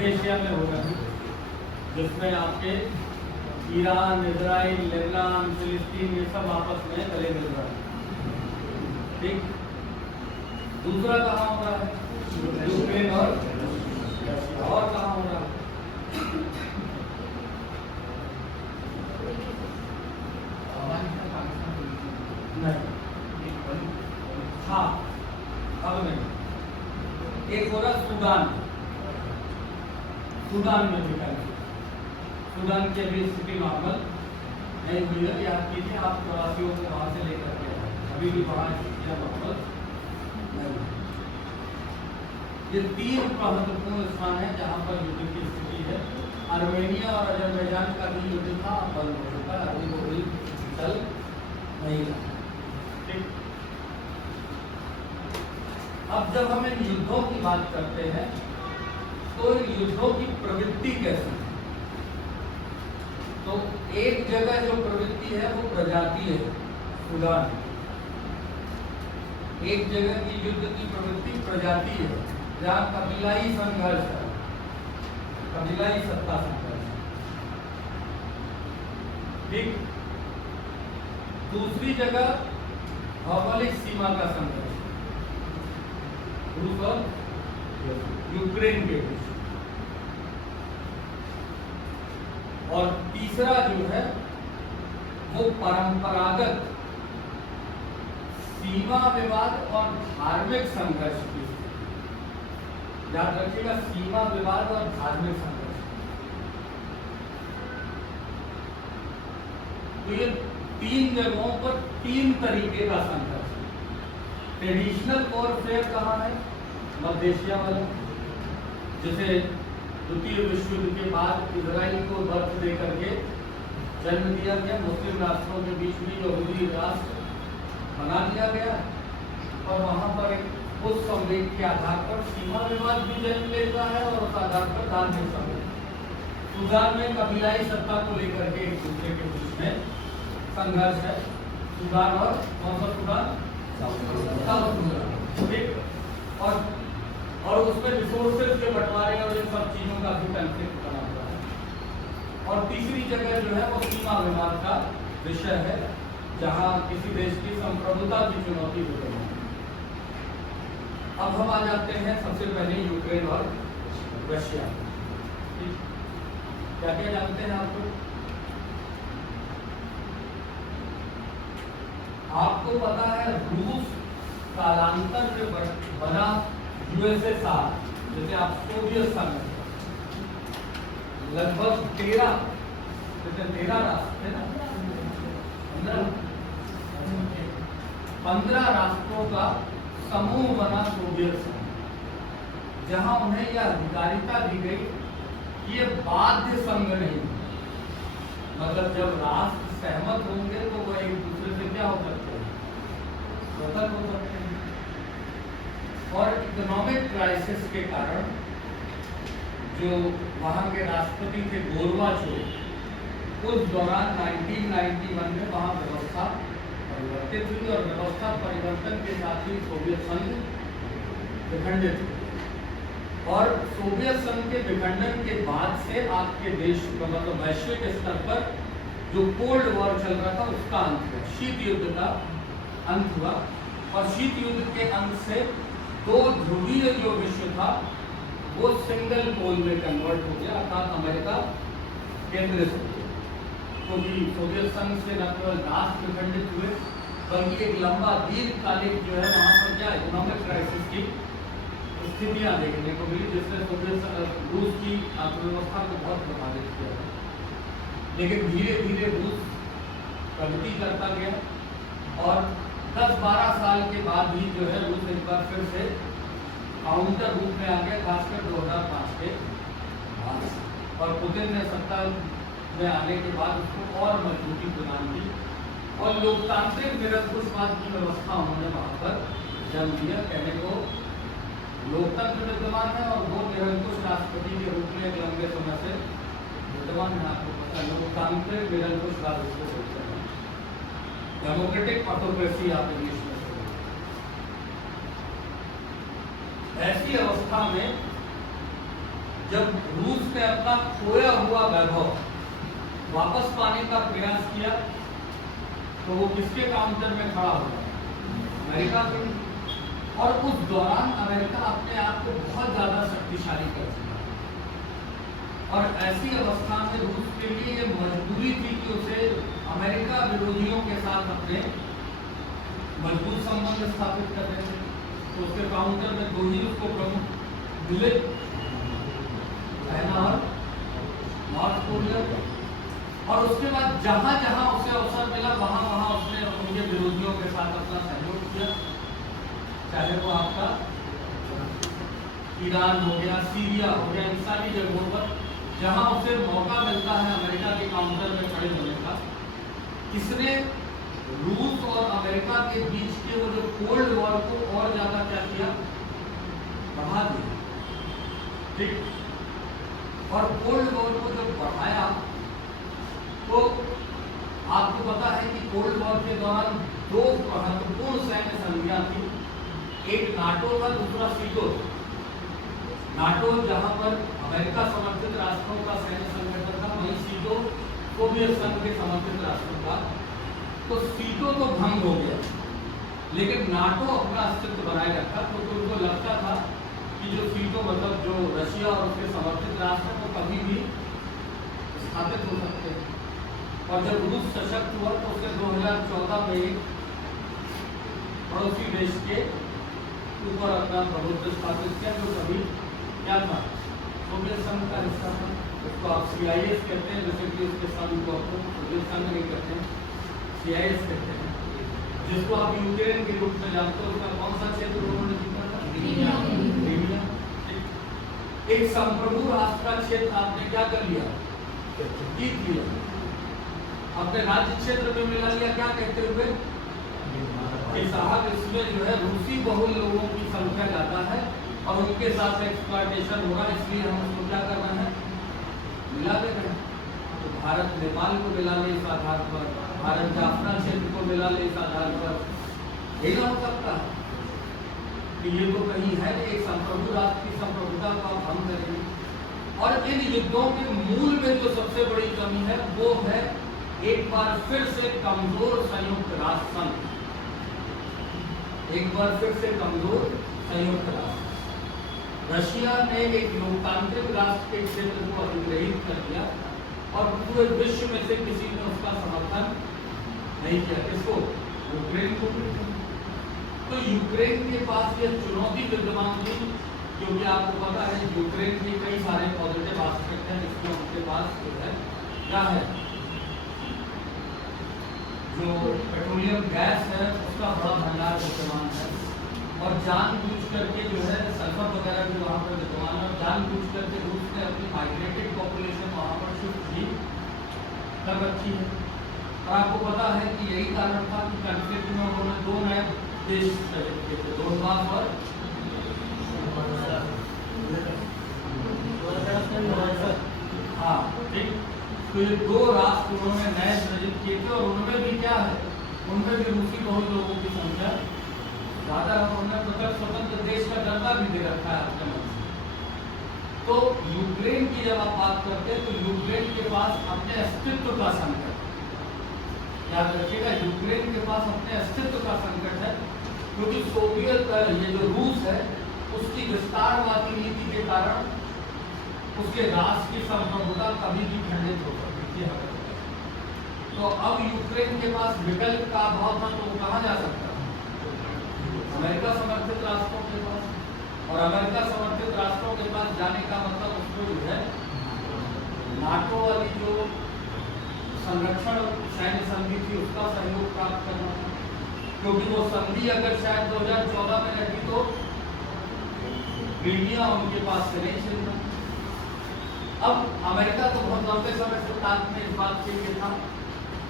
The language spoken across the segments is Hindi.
मध्य एशिया में होगा, जिसमें आपके ईरान, इजराइल, लेबनान, फिलिस्तीन ये सब आपस में गले मिल रहा है। ठीक। दूसरा कहाँ हो रहा है? यूक्रेन और कहाँ हो रहा है? नहीं, हाँ, अब नहीं। एक हो रहा सूडान में भी कर, सूडान की अभी स्थिति नॉर्मल नहीं हुई है। याद कीजिए, आप प्रवासियों को वहां से लेकर के अभी भी वहां स्थितियां नॉर्मल नहीं। ये 3 महत्वपूर्ण स्थान है जहां पर युद्ध की स्थिति है। आर्मेनिया और अजरबैजान का भी युद्ध था, बंद हो चुका, अभी वो भी चल नहीं रहा। ठीक। अब जब हम इन युद्धों की बात करते हैं तो इन युद्धों की प्रवृत्ति कैसी है? तो एक जगह जो प्रवृत्ति है वो प्रजातीय है, सूडान। एक जगह की युद्ध की प्रवृत्ति प्रजातीय है, जहां कबीलाई संघर्ष है, कबीलाई सत्ता संघर्ष। ठीक। दूसरी जगह भौगोलिक सीमा का संघर्ष, रूस और यूक्रेन के बीच। और तीसरा जो है वो परंपरागत सीमा विवाद और धार्मिक संघर्ष की। याद रखिएगा, सीमा विवाद और धार्मिक संघर्ष। तो ये 3 जगहों पर 3 तरीके का संघर्ष है। ट्रेडिशनल वॉरफेयर कहाँ है? मध्य एशिया वाला, जैसे द्वितीय विश्व युद्ध के बाद इजराइल को बर्फ दे करके जन्म दिया गया, मुस्लिम राष्ट्रों के बीच में यहूदी राष्ट्र बना दिया गया, और वहां पर उस संवेग के आधार पर सीमा विवाद भी जन्म लेता है और उस आधार पर धार्मिक संवेग। सूडान में कबीलाई सत्ता को लेकर के एक दूसरे के बीच में संघर्ष है। सूडान और कौन सा सूडान? South Sudan. ठीक। और उसमें रिसोर्सेज के बंटवारे और इन सब चीजों का भी कंफ्लिक्ट बना हुआ है। और तीसरी जगह जो है वो सीमा विवाद का विषय है, जहां किसी देश की संप्रभुता की चुनौती हो रही है। अब हम आ जाते हैं सबसे पहले यूक्रेन और रशिया। क्या क्या जानते हैं आप लोग? आपको पता है रूस कालांतर में बना यूएसएसआर, जैसे आप सोवियत संघ, लगभग 13 राष्ट्र थे ना, 15 राष्ट्रों का समूह बना सोवियत संघ, जहां उन्हें यह अधिकारिता दी गई कि ये बाध्य संघ नहीं, मतलब जब राष्ट्र सहमत होंगे तो वह एक दूसरे से क्या हो सकते हैं? स्वतंत्र हो सकते हैं। और इकोनॉमिक क्राइसिस के कारण जो वहां के राष्ट्रपति थे गोर्बाचोव, उस दौरान 1991 में वहां व्यवस्था परिवर्तित हुई, और व्यवस्था परिवर्तन के साथ ही सोवियत संघ विखंडित हुआ। और सोवियत संघ के विखंडन के बाद से आपके देश मतलब वैश्विक स्तर पर जो कोल्ड वॉर चल रहा था उसका अंत हुआ, शीत युद्ध का अंत हुआ। और शीत युद्ध के अंत से 2 ध्रुवीय जो विश्व था वो सिंगल पोल में कन्वर्ट हो गया, अर्थात अमेरिका केंद्रित हो गया। क्योंकि सोवियत संघ से न केवल राष्ट्र विखंडित हुए, बल्कि एक लंबा दीर्घकालिक जो है वहां पर क्या इकोनॉमिक क्राइसिस की स्थितियां देखने को मिली, जिसने सोवियत रूस की अर्थव्यवस्था को बहुत प्रभावित किया। लेकिन धीरे धीरे रूस प्रगति करता गया और 10-12 साल के बाद ही जो है रूस एक बार फिर से काउंटर रूप में आ गया, खासकर 2005 के बाद। और पुतिन ने सत्ता में आने के बाद उसको और मजबूती प्रदान की और लोकतांत्रिक निरंकुशवाद की व्यवस्था उन्होंने वहाँ पर जन्म दिया। कहने को लोकतंत्र विद्यमान है और वो निरंकुश राष्ट्रपति के रूप में एक लंबे समय से विद्यमान है। आपको पता है, लोकतांत्रिक निरंकुशवाद उसको बोलते हैं, डेमोक्रेटिक ऑटोक्रेसी आप इंग्लिश में। ऐसी अवस्था में जब रूस ने अपना खोया हुआ वैभव वापस पाने का प्रयास किया तो वो किसके काउंटर में खड़ा हो गया? अमेरिका के। और उस दौरान अमेरिका अपने आप को बहुत ज्यादा शक्तिशाली कर चुका और ऐसी अवस्था में रूस के लिए ये मजबूरी थी कि उसे अमेरिका विरोधियों के साथ अपने मजबूत संबंध स्थापित करने थे। तो उसके काउंटर में दो ही उसको प्रमुख मिले, चाइना और नॉर्थ कोरिया। और उसके बाद जहां जहां उसे अवसर मिला वहां वहां उसने उनके विरोधियों के साथ अपना सहयोग किया, चाहे वो आपका ईरान हो गया, सीरिया हो गया, इन सारी जगहों पर जहां उसे मौका मिलता है अमेरिका के काउंटर में खड़े होने का। इसने रूस और अमेरिका के बीच के वो जो कोल्ड वॉर को और ज्यादा क्या किया, बढ़ा दिया। ठीक। और कोल्ड वॉर को जब बढ़ाया तो आपको पता है कि कोल्ड वॉर के दौरान दो महत्वपूर्ण सैन्य संधियां थी, एक नाटो था, दूसरा सीटो। नाटो जहां पर अमेरिका समर्थित राष्ट्रों का सैन्य संगठन था, वहीं सीटो सोवियत संघ के समर्थित राष्ट्रों का। तो सीटो तो भंग हो गया, लेकिन नाटो अपना अस्तित्व बनाए रखा, क्योंकि उनको लगता था कि जो सीटो मतलब जो रशिया और उसके समर्थित राष्ट्र को कभी भी स्थापित हो सकते हैं। और जब रूस सशक्त हुआ तो उसने 2014 में एक पड़ोसी देश के ऊपर अपना प्रभुत्व स्थापित किया, जो कभी क्या था, सोवियत संघ का हिस्सा था। उसको आप CIS कहते हैं, जैसे कि उसके संघ को सोवियत संघ नहीं कहते हैं, CIS कहते हैं। जिसको आप यूक्रेन के रूप में जानते हो, उसका कौन सा क्षेत्र उन्होंने जीता था? क्रीमिया। एक संप्रभु राष्ट्र का क्षेत्र आपने क्या कर लिया, जीत लिया, अपने राज्य क्षेत्र में मिला लिया। क्या कहते हुए कि साहब इसमें जो है रूसी बहुल लोगों की संख्या ज्यादा है और उनके साथ एक्सप्लॉयटेशन होगा, इसलिए हम उसको क्या कर रहे हैं, मिला दे रहे हैं। तो भारत नेपाल को मिला ले इस आधार पर, भारत जाफना क्षेत्र को मिला ले इस आधार पर, यही ना हो सकता है कि ये तो कहीं है एक संप्रभु राष्ट्र की संप्रभुता को आप भंग करेंगे। और इन युद्धों के मूल में जो सबसे बड़ी कमी है वो है एक बार फिर से कमजोर संयुक्त राष्ट्र संघ, एक बार फिर से कमजोर संयुक्त राष्ट्र। रशिया ने एक लोकतांत्रिक राष्ट्र के क्षेत्र को अधिग्रहित कर दिया और पूरे विश्व में से किसी ने उसका समर्थन नहीं किया। किसको? यूक्रेन को। तो यूक्रेन के पास यह चुनौती विद्यमान थी, क्योंकि आपको पता है यूक्रेन के कई सारे पॉजिटिव एस्पेक्ट हैं, जिसमें उनके पास जो है क्या है, जो पेट्रोलियम गैस है उसका बड़ा भंडार विद्यमान है। और जानबूझ करके जो है सल्फर वगैरह भी वहाँ पर विद्यमान है, और जानबूझ करके रूस ने अपनी माइग्रेटेड पॉपुलेशन वहाँ पर शिफ्ट भी कर रखी है। और आपको पता है कि यही कारण था कि कॉन्फ्लिक्ट में उन्होंने दो नए देश सेलेक्ट किए थे, डोनबास और हाँ ठीक। तो ये दो राष्ट्र उन्होंने नए सृजित किए थे और उनमें भी क्या है, उनमें भी रूसी बहुत लोगों की संख्या ज्यादा है। उन्होंने स्वतंत्र देश का दर्जा भी दे रखा है अपने मन से। तो यूक्रेन की जब आप बात करते हैं तो यूक्रेन के पास अपने अस्तित्व का संकट, याद रखिएगा, यूक्रेन के पास अपने अस्तित्व का संकट है, क्योंकि सोवियत ये जो रूस है उसकी विस्तारवादी नीति के कारण उसके राष्ट्र की संप्रभुता कभी भी खंडित हो सकती है। तो अब यूक्रेन के पास विकल्प का अभाव था, तो वो कहाँ जा सकता है? अमेरिका समर्थित राष्ट्रों के पास। और अमेरिका समर्थित राष्ट्रों के पास जाने का मतलब उसको जो है नाटो वाली जो संरक्षण सैन्य संधि थी उसका सहयोग प्राप्त करना था, क्योंकि वो संधि अगर शायद 2014 में रहती तो क्रीमिया उनके पास से नहीं छिनता। अब अमेरिका तो बहुत लंबे समय से ताक में इस बात के लिए था,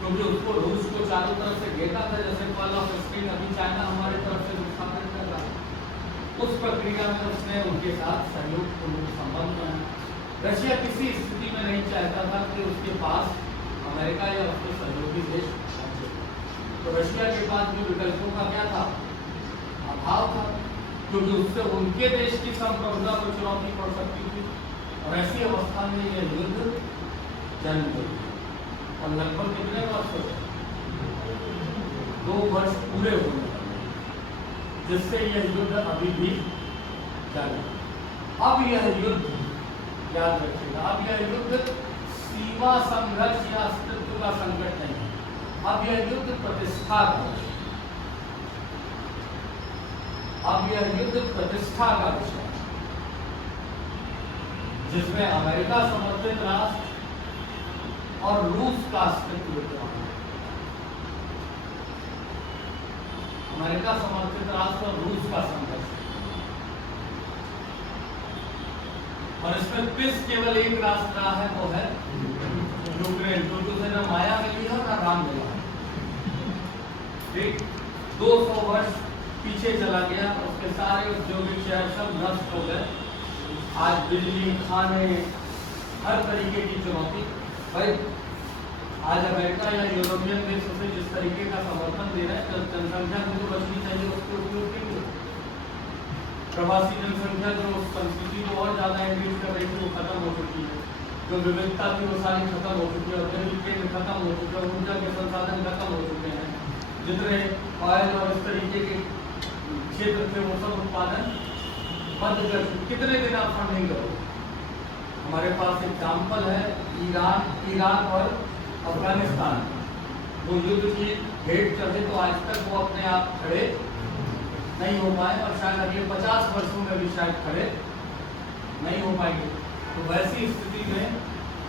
क्योंकि उसको रूस को चारों तरफ से घेरना था, जैसे वॉल ऑफ स्क्रीन अभी चाइना हमारे तरफ से विस्थापित कर रहा है। उस प्रक्रिया में उसने उनके साथ सहयोग संबंध बनाया। रशिया किसी स्थिति में नहीं चाहता था कि उसके पास अमेरिका या उसके सहयोगी देश पहुंचे। तो रशिया के पास जो विकल्पों का क्या था, अभाव था, क्योंकि उससे उनके देश की संप्रभुता को चुनौती पड़ सकती थी। और ऐसी अवस्था में यह युद्ध जन्म लेगी और लगभग कितने वर्ष हो गए, 2 वर्ष पूरे होने वाले, जिससे यह युद्ध अभी भी जारी है। अब यह युद्ध याद रखिएगा, अब यह युद्ध सीमा संघर्ष या अस्तित्व का संकट नहीं है, अब यह युद्ध प्रतिष्ठा का है। अब यह युद्ध प्रतिष्ठा का विषय है, जिसमें अमेरिका समर्थित राष्ट्र और रूस का अस्तित्व विद्यमान है। अमेरिका समर्थित राष्ट्र और रूस का संघर्ष, और इसमें पिस केवल एक राष्ट्र रहा है, वो है यूक्रेन, क्योंकि उसे न माया मिली है न राम मिला है। ठीक, 200 वर्ष पीछे चला गया, उसके सारे औद्योगिक शहर सब नष्ट हो गए। आज बिजली, खाने, हर तरीके की चुनौती। भाई आज अमेरिका या यूरोपियन देश उसे जिस तरीके का समर्थन दे रहे हैं, तो जनसंख्या को जो बचनी चाहिए उसके उपयोग के लिए प्रवासी जनसंख्या जो संस्कृति को और ज़्यादा इंक्रीज कर रही थी वो खत्म हो चुकी है, जो विविधता थी वो सारी खत्म हो चुकी है, औद्योगिक केंद्र खत्म हो चुके हैं, ऊर्जा के संसाधन खत्म हो चुके हैं, जितने ऑयल और इस तरीके के क्षेत्र थे वो सब उत्पादन बंद कर चुके। कितने दिन आप फंडिंग करोगे? हमारे पास एग्जाम्पल है ईरान, इराक और अफगानिस्तान, वो युद्ध की भेंट चढ़े तो आज तक वो अपने आप खड़े नहीं हो पाए, और शायद अगले 50 वर्षों में भी शायद खड़े नहीं हो पाएंगे। तो वैसी स्थिति में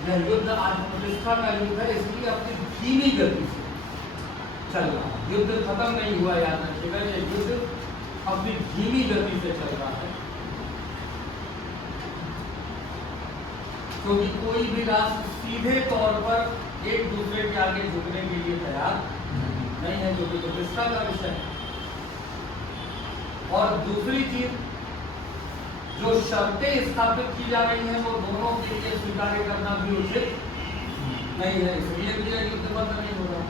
यह युद्ध आज प्रतिष्ठा का युद्ध है, इसलिए अपनी धीमी गति से चल रहा है। युद्ध खत्म नहीं हुआ, याद रखिएगा, यह युद्ध अपनी धीमी गति से चल रहा है, क्योंकि कोई भी राष्ट्र सीधे तौर पर एक दूसरे के आगे झुकने के लिए तैयार नहीं है, जो कि प्रतिष्ठा का विषय है। और दूसरी चीज, जो शर्तें स्थापित की जा रही हैं वो दोनों के लिए स्वीकार करना भी उचित नहीं है, इसलिए भी यह युद्ध बंद नहीं हो रहा।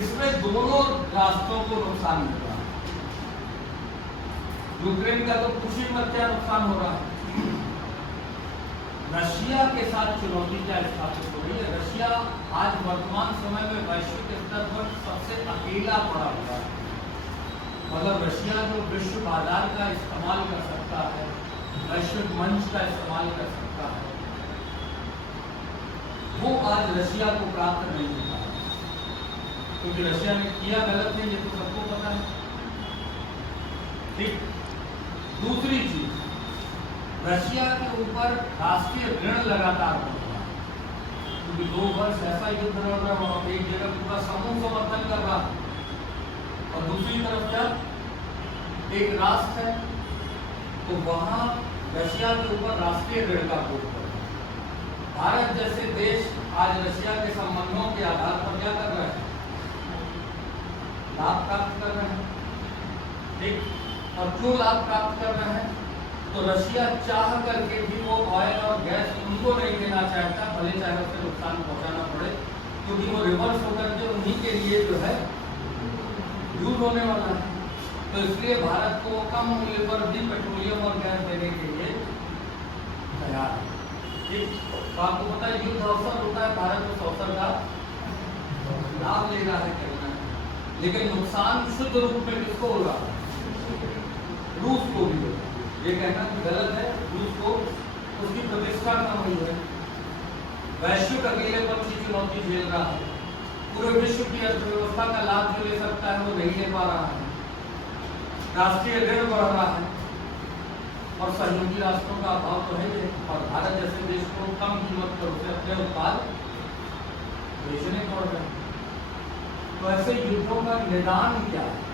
इसमें दोनों राष्ट्रों को नुकसान हो रहा है। यूक्रेन का तो कुछ ही मत क्या नुकसान हो रहा है, रशिया के साथ चुनौती क्या स्थापित हो रही है। रशिया आज वर्तमान समय में वैश्विक स्तर पर सबसे अकेला पड़ा हुआ है। मतलब रशिया जो विश्व बाजार का इस्तेमाल कर सकता है, वैश्विक मंच का इस्तेमाल कर सकता है, वो आज रशिया को प्राप्त नहीं होता है, क्योंकि रशिया ने किया गलत है, ये तो सबको पता है। ठीक, दूसरी चीज, रशिया के ऊपर राष्ट्रीय ऋण लगातार बढ़ रहा है, क्योंकि 2 वर्ष ऐसा युद्ध लड़ रहा है, वहां एक जगह पूरा समूह समर्थन कर रहा है, और दूसरी तरफ क्या, एक राष्ट्र है, तो वहां रशिया के ऊपर राष्ट्रीय ऋण का बोझ पड़ रहा है। भारत जैसे देश आज रशिया के संबंधों के आधार पर क्या कर रहे हैं, लाभ प्राप्त कर रहे हैं। ठीक, और क्यों लाभ प्राप्त कर रहे हैं, तो रशिया चाह करके भी वो ऑयल और गैस उनको नहीं देना चाहता, भले चाहे उसे नुकसान पहुंचाना पड़े, क्योंकि वो रिवर्स होकर के उन्हीं के लिए जो है यूज होने वाला है। तो इसलिए भारत को कम मूल्य पर भी पेट्रोलियम और गैस देने के लिए तैयार है। ठीक, तो आपको पता है युद्ध अवसर होता है, भारत उस अवसर का लाभ ले रहा है कहना है, लेकिन नुकसान शुद्ध रूप में किसको हो रहा है, रूस को भी हो रहा है। ये कहना गलत है, रूस को उसकी प्रतिष्ठा कम हुई है, वैश्विक अकेलेपन की चुनौती झेल रहा है, पूरे विश्व की अर्थव्यवस्था का लाभ जो ले सकता है वो नहीं ले पा रहा है, राष्ट्रीय ऋण बढ़ रहा है, और सहयोगी राष्ट्रों का अभाव तो है, और भारत जैसे देश को कम कीमत पर उसे अपने उत्पाद बेचने पड़ रहे हैं। तो ऐसे युद्धों का निदान क्या है,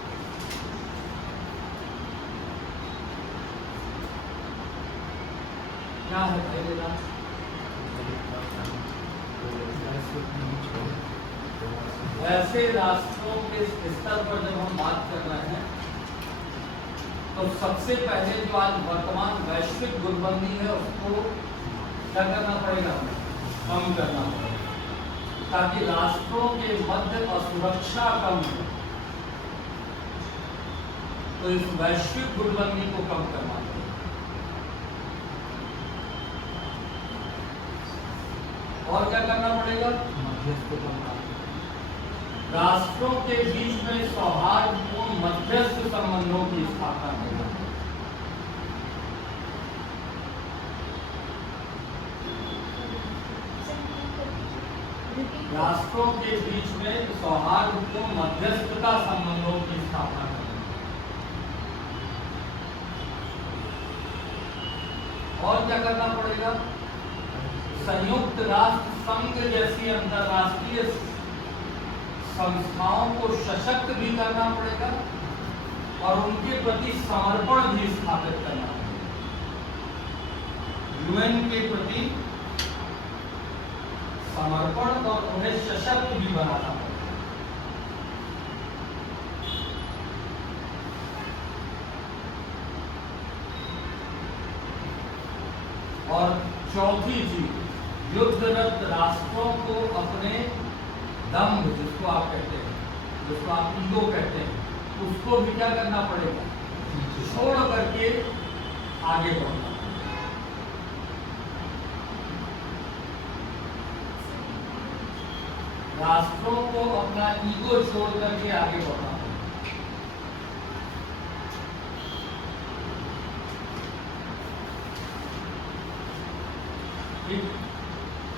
क्या है पहले ऐसे राष्ट्रों के स्तर पर जब हम बात कर रहे हैं, तो सबसे पहले जो आज वर्तमान वैश्विक गुटबंदी है उसको क्या करना पड़ेगा, कम करना पड़ेगा, ताकि राष्ट्रों के मध्य असुरक्षा कम हो। तो इस वैश्विक गुटबंदी को कम करना पड़ेगा। और क्या करना पड़ेगा? राष्ट्रों के बीच में सौहार्दपूर्ण मध्यस्थ संबंधों की स्थापना करना। राष्ट्रों के बीच में सौहार्दपूर्ण मध्यस्थता संबंधों की स्थापना करना। और क्या करना पड़ेगा? संयुक्त राष्ट्र संघ जैसी अंतरराष्ट्रीय संस्थाओं को सशक्त भी करना पड़ेगा और उनके प्रति समर्पण भी स्थापित करना पड़ेगा। यूएन के प्रति समर्पण और उन्हें सशक्त भी बनाना पड़ेगा। और चौथी चीज, युद्धरत राष्ट्रों को अपने दम्भ, जिसको आप कहते हैं, जिसको आप ईगो कहते हैं, उसको भी क्या करना पड़ेगा? छोड़ करके आगे बढ़ना। राष्ट्रों को अपना ईगो छोड़ करके आगे बढ़ना।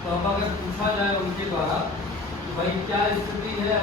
तो अब अगर पूछा जाए उनके द्वारा, भाई क्या स्थिति है